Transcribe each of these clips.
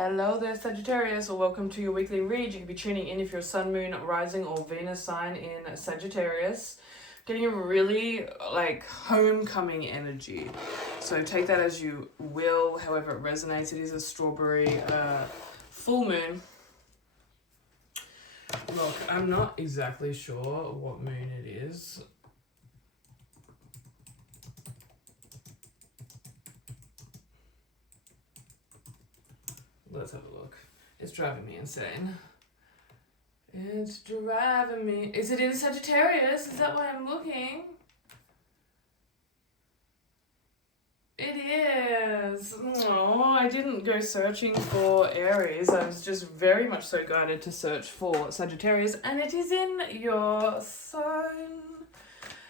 Hello there, Sagittarius, or welcome to your weekly read. You can be tuning in if you're Sun, Moon, Rising, or Venus sign in Sagittarius. Getting a really homecoming energy. So take that as you will, however it resonates. It is a strawberry full moon. Look, I'm not exactly sure what moon it is. Let's have a look. It's driving me insane. It's driving me. Is it in Sagittarius? Is that why I'm looking? It is. Oh, I didn't go searching for Aries. I was just very much so guided to search for Sagittarius, and it is in your sign.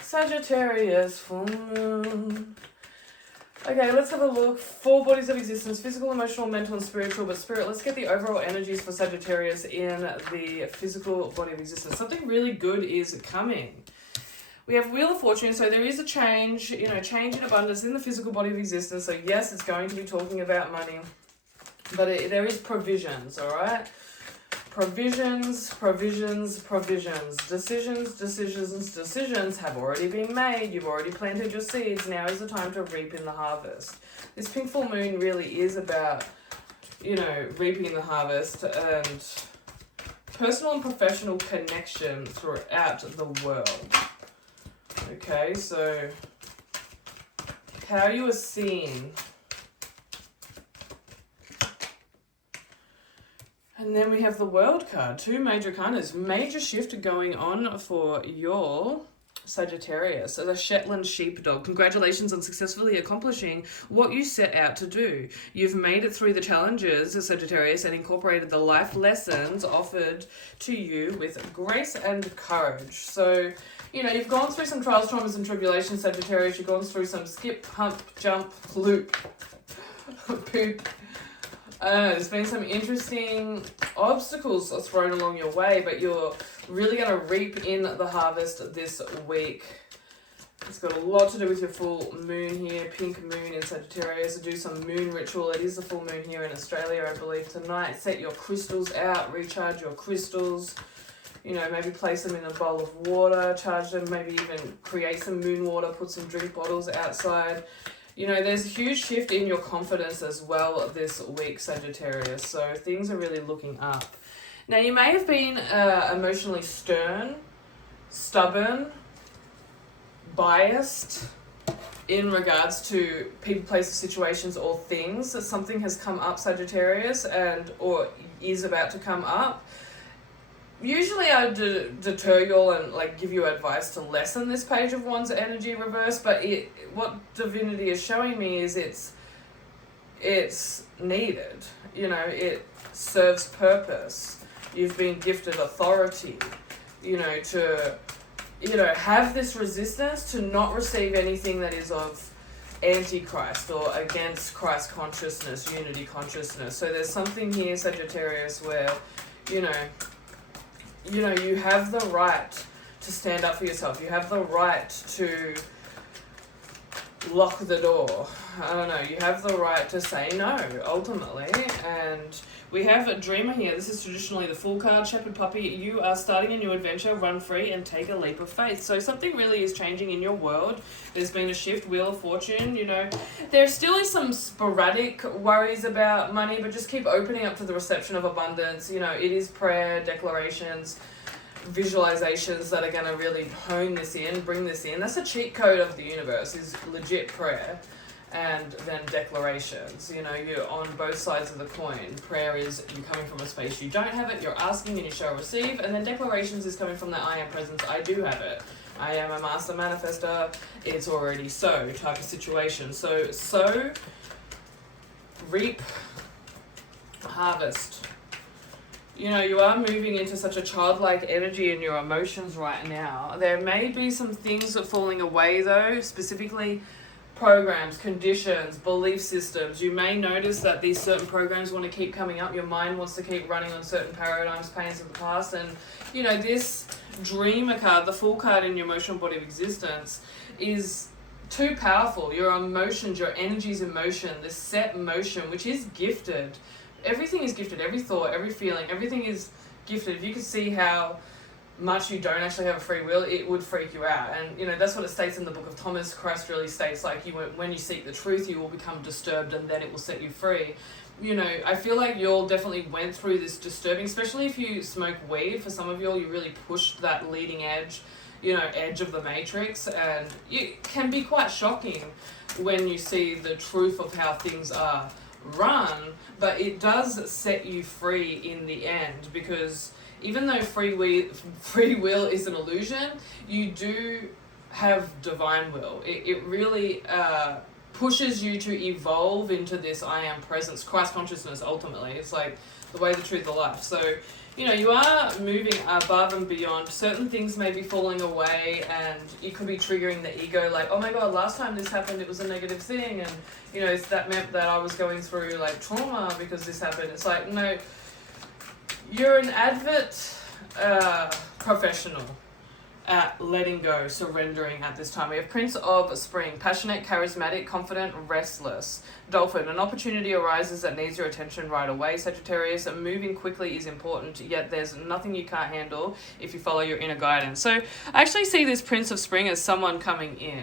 Sagittarius full moon. Okay, let's have a look. 4 bodies of existence: physical, emotional, mental, and spiritual. But spirit, let's get the overall energies for Sagittarius in the physical body of existence. Something really good is coming. We have Wheel of Fortune, so there is a change, change in abundance in the physical body of existence. So yes, it's going to be talking about money, but there is provisions, all right? Provisions. Decisions have already been made. You've already planted your seeds. Now is the time to reap in the harvest. This pink full moon really is about, reaping the harvest and personal and professional connection throughout the world. Okay, so how you are seen. And then we have the World card, 2 major arcanas. Major shift going on for your Sagittarius. So the Shetland sheepdog. Congratulations on successfully accomplishing what you set out to do. You've made it through the challenges, Sagittarius, and incorporated the life lessons offered to you with grace and courage. So, you've gone through some trials, traumas, and tribulations, Sagittarius. You've gone through some skip, hump, jump, loop, poop. There's been some interesting obstacles thrown along your way, but you're really going to reap in the harvest this week. It's got a lot to do with your full moon here, pink moon in Sagittarius. Do some moon ritual. It is the full moon here in Australia, I believe, tonight. Set your crystals out, recharge your crystals. Maybe place them in a bowl of water, charge them, maybe even create some moon water, put some drink bottles outside. There's a huge shift in your confidence as well this week, Sagittarius. So things are really looking up. Now, you may have been emotionally stern, stubborn, biased in regards to people, places, situations, or things. Something has come up, Sagittarius, or is about to come up. Usually I deter you all and give you advice to lessen this page of one's energy reverse, but what divinity is showing me is it's needed. It serves purpose. You've been gifted authority, to have this resistance to not receive anything that is of antichrist or against Christ consciousness, unity consciousness. So there's something here, Sagittarius, where you have the right to stand up for yourself. You have the right to lock the door. You have the right to say no, ultimately. And we have a dreamer here. This is traditionally the Fool card, Shepherd Puppy. You are starting a new adventure, run free and take a leap of faith. So something really is changing in your world. There's been a shift, Wheel of Fortune, There still is some sporadic worries about money, but just keep opening up to the reception of abundance. It is prayer, declarations, visualizations that are going to really hone this in, bring this in. That's a cheat code of the universe, is legit prayer. And then declarations, you're on both sides of the coin. Prayer is you coming from a space you don't have it, you're asking and you shall receive. And then declarations is coming from the I am presence, I do have it. I am a master manifester, it's already so type of situation. So, reap, harvest. You are moving into such a childlike energy in your emotions right now. There may be some things that are falling away though, specifically programs, conditions, belief systems. You may notice that these certain programs want to keep coming up. Your mind wants to keep running on certain paradigms, pains of the past. And, this Dreamer card, the Fool card in your emotional body of existence, is too powerful. Your emotions, your energies in motion, this set motion, which is gifted, everything is gifted. Every thought, every feeling, everything is gifted. If you could see how much you don't actually have a free will, it would freak you out. And that's what it states in the book of Thomas. Christ really states, like, when you seek the truth, you will become disturbed, and then it will set you free. I feel like y'all definitely went through this disturbing, especially if you smoke weed. For some of y'all, you really pushed that leading edge, edge of the matrix, and it can be quite shocking when you see the truth of how things are run, but it does set you free in the end, because even though free will is an illusion, you do have divine will. It really pushes you to evolve into this I am presence, Christ consciousness. Ultimately, it's like the way, the truth, the life. So you are moving above and beyond. Certain things may be falling away, and it could be triggering the ego, like, oh my god, last time this happened, it was a negative thing, and that meant that I was going through like trauma because this happened. It's like, no, you're an advert professional at letting go, surrendering at this time. We have Prince of Spring, passionate, charismatic, confident, restless. Dolphin, an opportunity arises that needs your attention right away. Sagittarius, moving quickly is important, yet there's nothing you can't handle if you follow your inner guidance. So I actually see this Prince of Spring as someone coming in.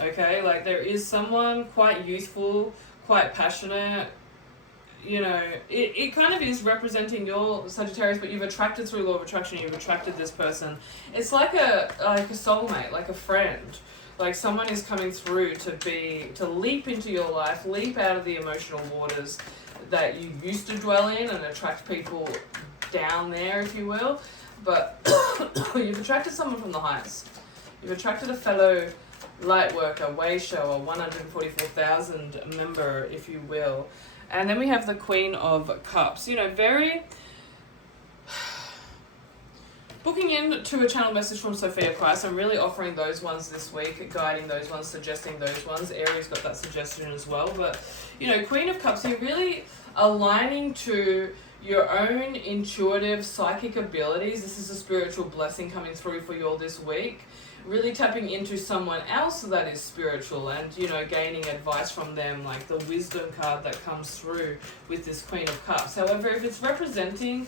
Okay, like there is someone quite youthful, quite passionate. It kind of is representing your Sagittarius, but you've attracted through law of attraction, you've attracted this person. It's like a soulmate, like a friend. Like someone is coming through to leap into your life, leap out of the emotional waters that you used to dwell in, and attract people down there, if you will. But you've attracted someone from the heights. You've attracted a fellow light worker, way shower, 144,000 member, if you will. And then we have the Queen of Cups. Very booking in to a channel message from Sophia Price. I'm really offering those ones this week, guiding those ones, suggesting those ones. Aries got that suggestion as well. But, Queen of Cups, you're really aligning to your own intuitive psychic abilities. This is a spiritual blessing coming through for you all this week. Really tapping into someone else that is spiritual and, gaining advice from them, like the wisdom card that comes through with this Queen of Cups. However, if it's representing,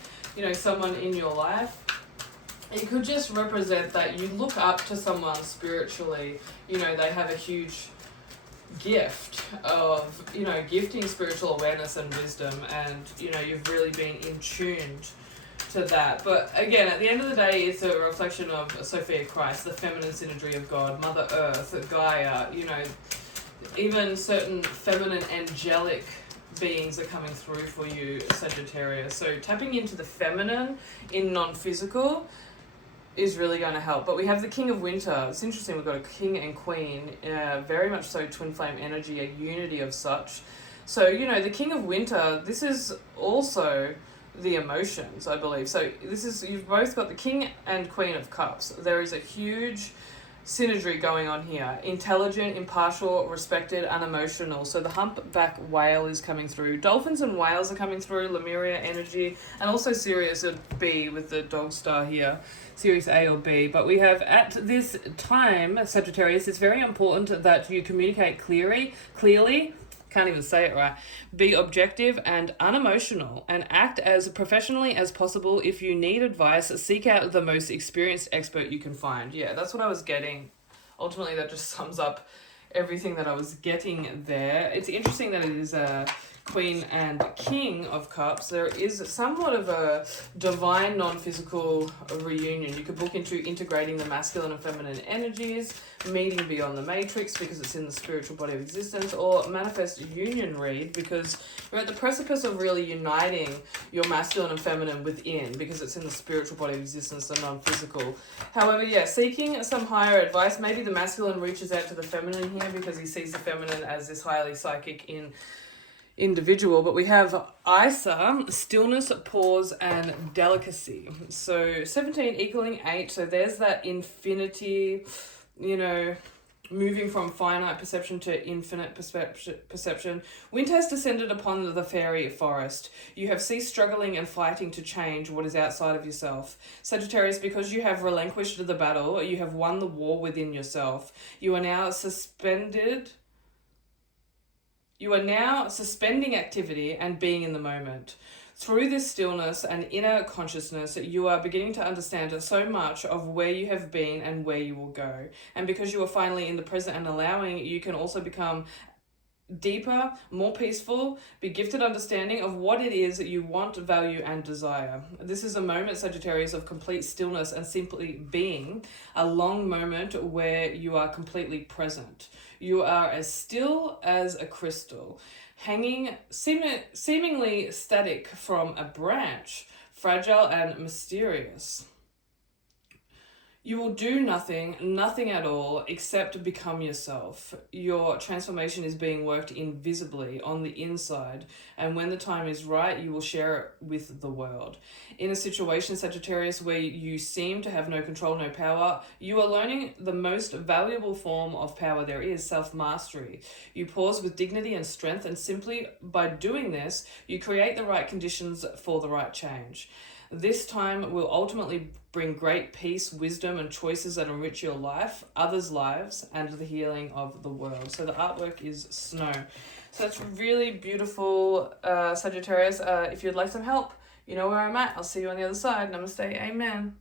someone in your life, it could just represent that you look up to someone spiritually. They have a huge gift of, gifting spiritual awareness and wisdom, and, you've really been in tuned to that. But again, at the end of the day, it's a reflection of Sophia Christ, the feminine synergy of God, Mother Earth, Gaia, even certain feminine angelic beings are coming through for you, Sagittarius. So tapping into the feminine in non-physical is really going to help. But we have the King of Winter. It's interesting, we've got a king and queen, very much so twin flame energy, a unity of such. So, the King of Winter, this is also the emotions, I believe. So you've both got the King and Queen of Cups. There is a huge synergy going on here. Intelligent, impartial, respected, unemotional. So the humpback whale is coming through. Dolphins and whales are coming through. Lemuria energy, and also Sirius B with the dog star here. Sirius A or B. But we have, at this time, Sagittarius, it's very important that you communicate clearly, can't even say it right, be objective and unemotional, and act as professionally as possible. If you need advice, seek out the most experienced expert you can find. Yeah, that's what I was getting. Ultimately, that just sums up everything that I was getting there. It's interesting that it is a Queen and King of Cups. There is somewhat of a divine non-physical reunion. You could book into integrating the masculine and feminine energies, meeting beyond the matrix because it's in the spiritual body of existence, or manifest union read because you're at the precipice of really uniting your masculine and feminine within because it's in the spiritual body of existence, the non-physical. However, seeking some higher advice. Maybe the masculine reaches out to the feminine here because he sees the feminine as this highly psychic individual. But we have Isa, stillness, pause, and delicacy. So 17 equaling 8. So there's that infinity, moving from finite perception to infinite perception. Winter has descended upon the fairy forest. You have ceased struggling and fighting to change what is outside of yourself. Sagittarius, because you have relinquished the battle, you have won the war within yourself. You are now suspended You are now suspending activity and being in the moment. Through this stillness and inner consciousness, you are beginning to understand so much of where you have been and where you will go. And because you are finally in the present and allowing, you can also become deeper, more peaceful, be gifted understanding of what it is that you want, value, and desire. This is a moment, Sagittarius, of complete stillness and simply being, a long moment where you are completely present. You are as still as a crystal, hanging seemingly static from a branch, fragile and mysterious. You will do nothing at all, except become yourself. Your transformation is being worked invisibly on the inside, and when the time is right, you will share it with the world. In a situation, Sagittarius, where you seem to have no control, no power, you are learning the most valuable form of power there is, self-mastery. You pause with dignity and strength, and simply by doing this, you create the right conditions for the right change. This time will ultimately bring great peace, wisdom, and choices that enrich your life, others' lives, and the healing of the world. So the artwork is snow. So that's really beautiful, Sagittarius. If you'd like some help, you know where I'm at. I'll see you on the other side. Namaste. Amen.